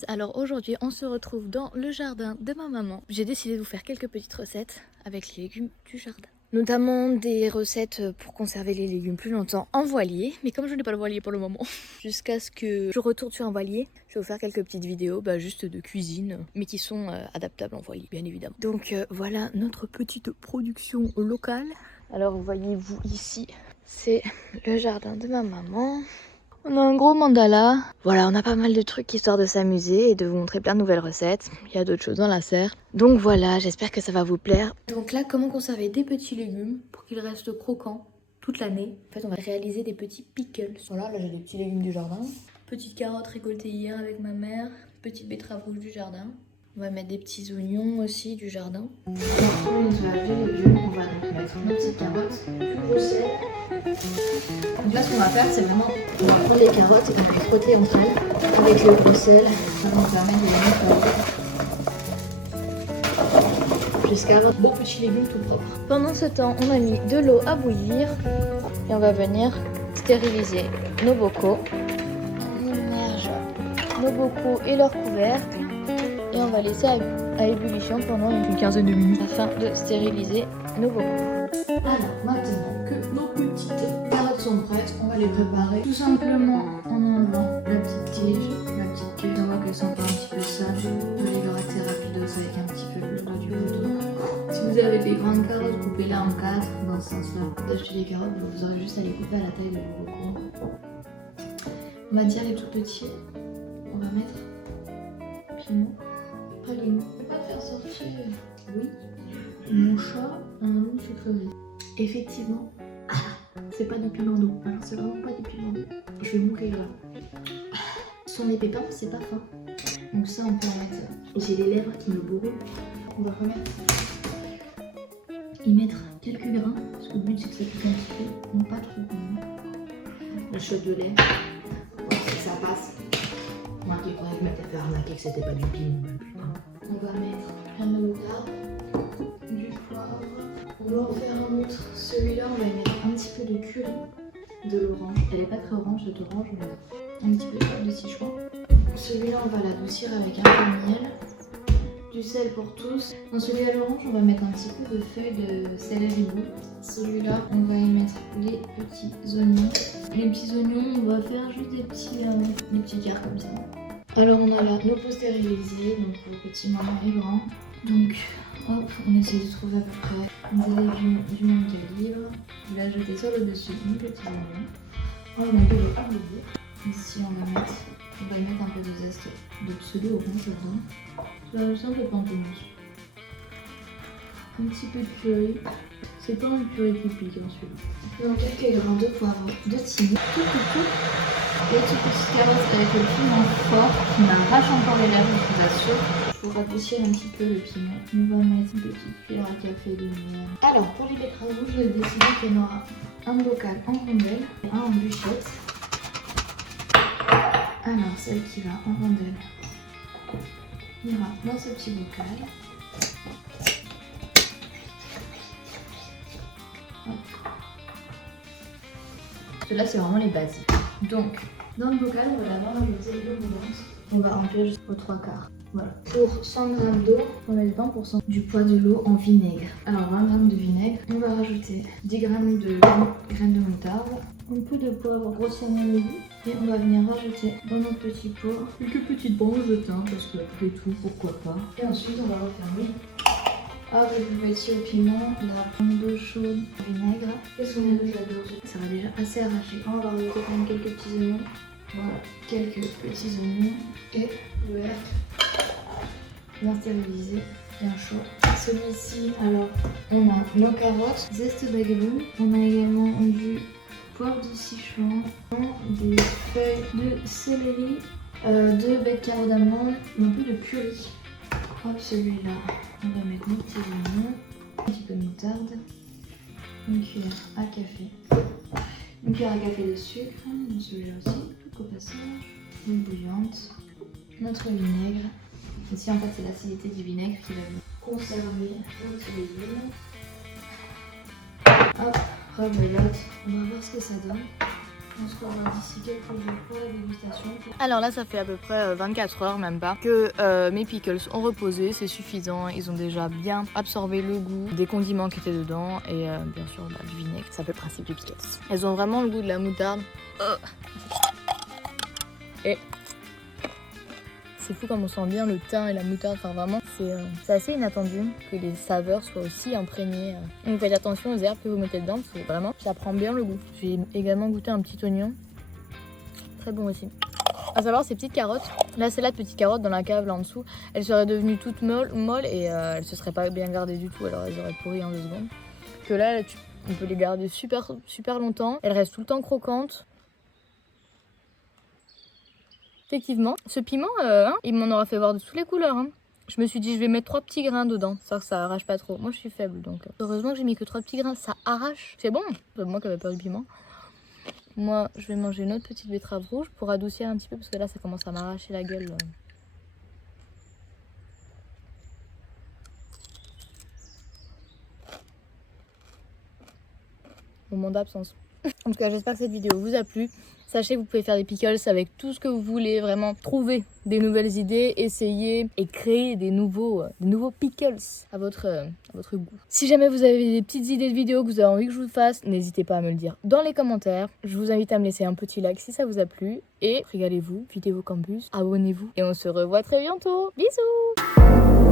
excuses. Alors aujourd'hui on se retrouve dans le jardin de ma maman. J'ai décidé de vous faire quelques petites recettes avec les légumes du jardin. Notamment des recettes pour conserver les légumes plus longtemps en voilier. Mais comme je n'ai pas le voilier pour le moment, jusqu'à ce que je retourne sur un voilier, je vais vous faire quelques petites vidéos juste de cuisine, mais qui sont adaptables en voilier bien évidemment. Donc voilà notre petite production locale. Alors voyez-vous ici, c'est le jardin de ma maman. On a un gros mandala. Voilà, on a pas mal de trucs histoire de s'amuser et de vous montrer plein de nouvelles recettes. Il y a d'autres choses dans la serre. Donc voilà, j'espère que ça va vous plaire. Donc là, comment conserver des petits légumes pour qu'ils restent croquants toute l'année. En fait, on va réaliser des petits pickles. Voilà, là j'ai des petits légumes du jardin. Petites carottes récoltées hier avec ma mère. Petite betterave rouge du jardin. On va mettre des petits oignons aussi du jardin. Pour le nettoyage des légumes, on va donc mettre nos petites carottes, du sel. Donc là, ce qu'on va faire, c'est vraiment, on va prendre les carottes et donc les frotter entre elles avec le gros sel. Ça va nous permettre de les nettoyer jusqu'à avoir de beaux petits légumes tout propres. Pendant ce temps, on a mis de l'eau à bouillir et on va venir stériliser nos bocaux. On immerge nos bocaux et leurs couvercles. Et on va laisser à ébullition pendant une quinzaine de minutes afin de stériliser nos bocaux. Alors maintenant que nos petites carottes sont prêtes, on va les préparer tout simplement en enlevant la petite tige, la petite queue. On voit qu'elles sont pas un petit peu sales. On va les gratter rapidos avec un petit peu le doigt du couteau. Si vous avez des grandes carottes, coupez-les en 4 dans ce sens-là. Vous achetez des carottes, vous aurez juste à les couper à la taille de vos bocaux. On va dire les tout petits. On va mettre piment. Praline. Je vais pas te faire sortir. Oui. Mon chat a un loup sucrerie. Effectivement, c'est pas du piment doux. Alors c'est vraiment pas du piment doux. Je vais mourir là. Ce sont des pépins, c'est pas fin. Donc ça on peut en mettre. J'ai les lèvres qui me bourrent. On va remettre. Y mettre quelques grains. Parce que le but c'est que ça pique un petit peu. Non pas trop quand même. La shot de lait. Voir si ça passe. Moi qui croyais que je m'étais fait arnaquer que c'était pas du piment. On va mettre plein de moutarde, du poivre. On va en faire un autre. Celui-là, on va y mettre un petit peu de curry, de l'orange. Elle est pas très orange cette orange, mais un petit peu de Sichuan. Celui-là, on va l'adoucir avec un peu de miel, du sel pour tous. Dans celui à l'orange, on va mettre un petit peu de feuilles de céleri roux. Celui-là, on va y mettre les petits oignons. Les petits oignons, on va faire juste des petits quarts comme ça. Alors on a là nos pots stérilisés, donc pour petits, moyen et grand. Donc hop, on essaie de trouver à peu près des légumes du même calibre. Je vais ajouter sur le dessus nos petits oignons. On va mettre de l'eau à bouillir. Ici on va y mettre un peu de zeste de pseudo au concernant. Je vais ajouter un peu de pamplemousse. Un petit peu de purée. C'est pas une purée qui pique celui-là. Donc quelques grains de poivre, de thyme, tout. Les toutes petites carottes avec le piment fort qui m'arrache encore les lèvres, je vous assure. Pour adoucir un petit peu le piment, on va mettre une petite cuillère à café de miel. Alors pour les betteraves rouges, j'ai décidé qu'il y en aura un bocal en rondelle et un en bûchette. Alors celle qui va en rondelle ira dans ce petit bocal. Ceux-là c'est vraiment les basiques. Donc, dans le bocal, on va d'abord ajouter l'eau bouillante. On va remplir jusqu'aux 3/4. Voilà. Pour 100 g d'eau, on met 20% du poids de l'eau en vinaigre. Alors 20 g de vinaigre, on va rajouter 10 g de graines de moutarde, un peu de poivre grossièrement moulu, et on va venir rajouter dans notre petit pot quelques petites branches de thym, parce que après tout, pourquoi pas. Et ensuite, on va refermer. Avec le petit au piment, la d'eau chaude, vinaigre. Qu'est-ce qu'on mélange là-dedans? Ça va déjà assez arraché. On va rajouter quand même quelques petits oignons. Voilà, quelques petits oignons et l'ouvercle. Bien stérilisé, bien chaud. Celui-ci, alors, on a nos carottes, zeste d'agrumes. On a également du poivre de Sichuan, des feuilles de céleri, 2 baies de carreaux d'amande, un peu de curry. Hop, celui-là, on va mettre nos petits oignons, un petit peu de moutarde, une cuillère à café, une cuillère à café de sucre, celui-là aussi, tout au passage, une bouillante, notre vinaigre. Ici en fait c'est l'acidité du vinaigre qui va conserver nos petits légumes. Hop, rebelote, on va voir ce que ça donne. pense qu'on va d'ici quelques jours pour la dégustation. Alors là, ça fait à peu près 24 heures, même pas, que mes pickles ont reposé. C'est suffisant. Ils ont déjà bien absorbé le goût des condiments qui étaient dedans et bien sûr du vinaigre. C'est un peu le principe des pickles. Elles ont vraiment le goût de la moutarde. Et c'est fou comme on sent bien le thym et la moutarde. Enfin vraiment, c'est assez inattendu que les saveurs soient aussi imprégnées. Donc faites attention aux herbes que vous mettez dedans parce que vraiment, ça prend bien le goût. J'ai également goûté un petit oignon. Très bon aussi. À savoir ces petites carottes, là c'est la petite carotte dans la cave là en dessous, elle serait devenue toute molle et elle se serait pas bien gardée du tout, alors elles auraient pourri en 2 secondes. Que là on peut les garder super longtemps, elles restent tout le temps croquantes. Effectivement, ce piment, il m'en aura fait voir de toutes les couleurs. Je me suis dit je vais mettre 3 petits grains dedans, ça arrache pas trop. Moi je suis faible donc heureusement que j'ai mis que 3 petits grains, ça arrache, c'est bon. C'est moi qui avais peur du piment. Moi, je vais manger une autre petite betterave rouge pour adoucir un petit peu parce que là, ça commence à m'arracher la gueule. Moment d'absence. En tout cas, j'espère que cette vidéo vous a plu. Sachez que vous pouvez faire des pickles avec tout ce que vous voulez. Vraiment, trouver des nouvelles idées, essayer et créer des nouveaux pickles à votre goût. Si jamais vous avez des petites idées de vidéos que vous avez envie que je vous fasse, n'hésitez pas à me le dire dans les commentaires. Je vous invite à me laisser un petit like si ça vous a plu. Et régalez-vous, vidéo campus, abonnez-vous. Et on se revoit très bientôt. Bisous!